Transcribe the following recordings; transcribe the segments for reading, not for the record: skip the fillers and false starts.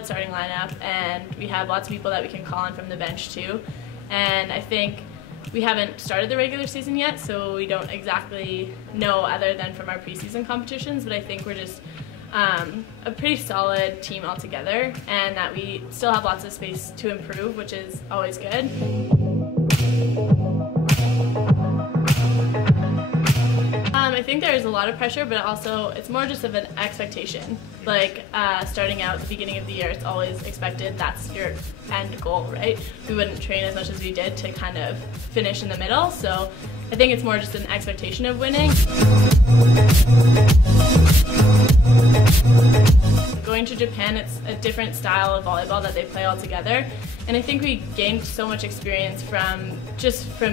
solid starting lineup, and we have lots of people that we can call on from the bench too. And I think we haven't started the regular season yet, so we don't exactly know other than from our preseason competitions, but I think we're just a pretty solid team altogether, and that we still have lots of space to improve, which is always good. I think there's a lot of pressure, but also it's more just of an expectation. Like starting out at the beginning of the year, it's always expected that's your end goal, right? We wouldn't train as much as we did to kind of finish in the middle, so I think it's more just an expectation of winning. Going to Japan, it's a different style of volleyball that they play all together, and I think we gained so much experience from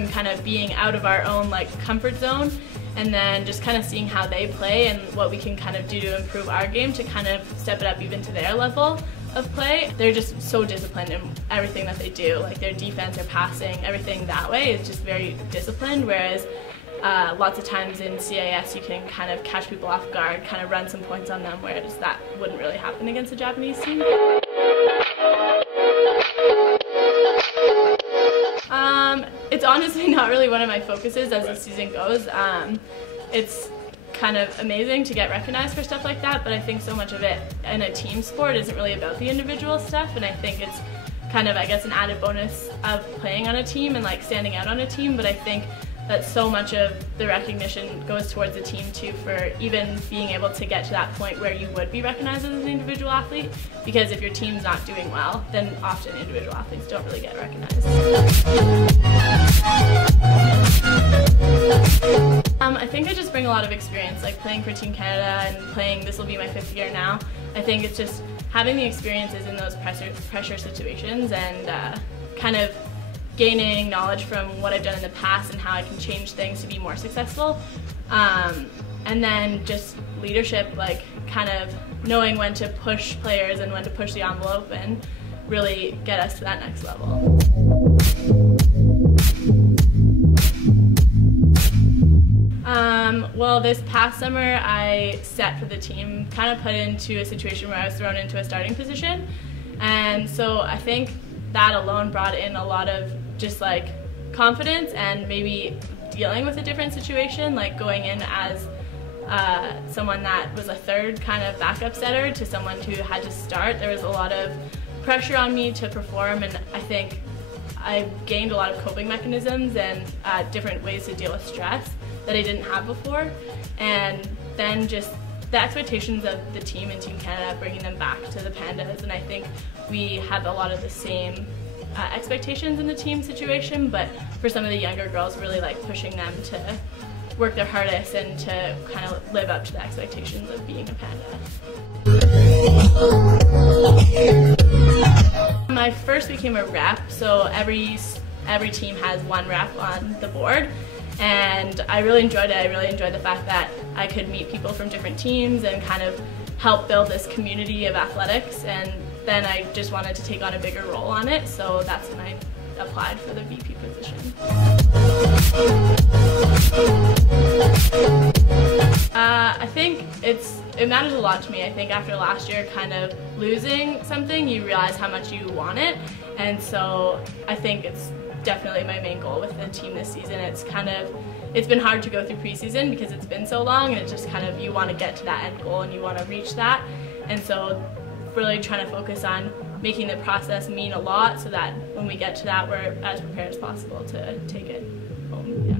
kind of being out of our own comfort zone, and then just kind of seeing how they play and what we can kind of do to improve our game to kind of step it up even to their level of play. They're just so disciplined in everything that they do, like their defense, their passing, everything that way is just very disciplined, whereas lots of times in CIS you can kind of catch people off guard, kind of run some points on them, whereas that wouldn't really happen against a Japanese team. It's honestly not really one of my focuses as the season goes. It's kind of amazing to get recognized for stuff like that, but I think so much of it in a team sport isn't really about the individual stuff, and I think it's kind of, I guess, an added bonus of playing on a team and standing out on a team, but I think that so much of the recognition goes towards the team too, for even being able to get to that point where you would be recognized as an individual athlete, because if your team's not doing well, then often individual athletes don't really get recognized. I think I just bring a lot of experience, playing for Team Canada and playing, this will be my 5th year now. I think it's just having the experiences in those pressure situations and kind of gaining knowledge from what I've done in the past and how I can change things to be more successful. And then just leadership, kind of knowing when to push players and when to push the envelope and really get us to that next level. Well, this past summer I set for the team, kind of put into a situation where I was thrown into a starting position, and so I think that alone brought in a lot of just confidence and maybe dealing with a different situation, going in as someone that was a third kind of backup setter to someone who had to start. There was a lot of pressure on me to perform, and I think I gained a lot of coping mechanisms and different ways to deal with stress that I didn't have before, and then just the expectations of the team and Team Canada, bringing them back to the Pandas, and I think we have a lot of the same expectations in the team situation, but for some of the younger girls, really pushing them to work their hardest and to kind of live up to the expectations of being a Panda. I first became a rep, so every team has one rep on the board, and I really enjoyed it. I really enjoyed the fact that I could meet people from different teams and kind of help build this community of athletics, and then I just wanted to take on a bigger role on it, so that's when I applied for the VP position. I think it matters a lot to me. I think after last year kind of losing something, you realize how much you want it, and so I think it's definitely my main goal with the team this season. It's been hard to go through preseason because it's been so long, and it's just kind of, you want to get to that end goal and you want to reach that, and so really trying to focus on making the process mean a lot so that when we get to that, we're as prepared as possible to take it home. Yeah.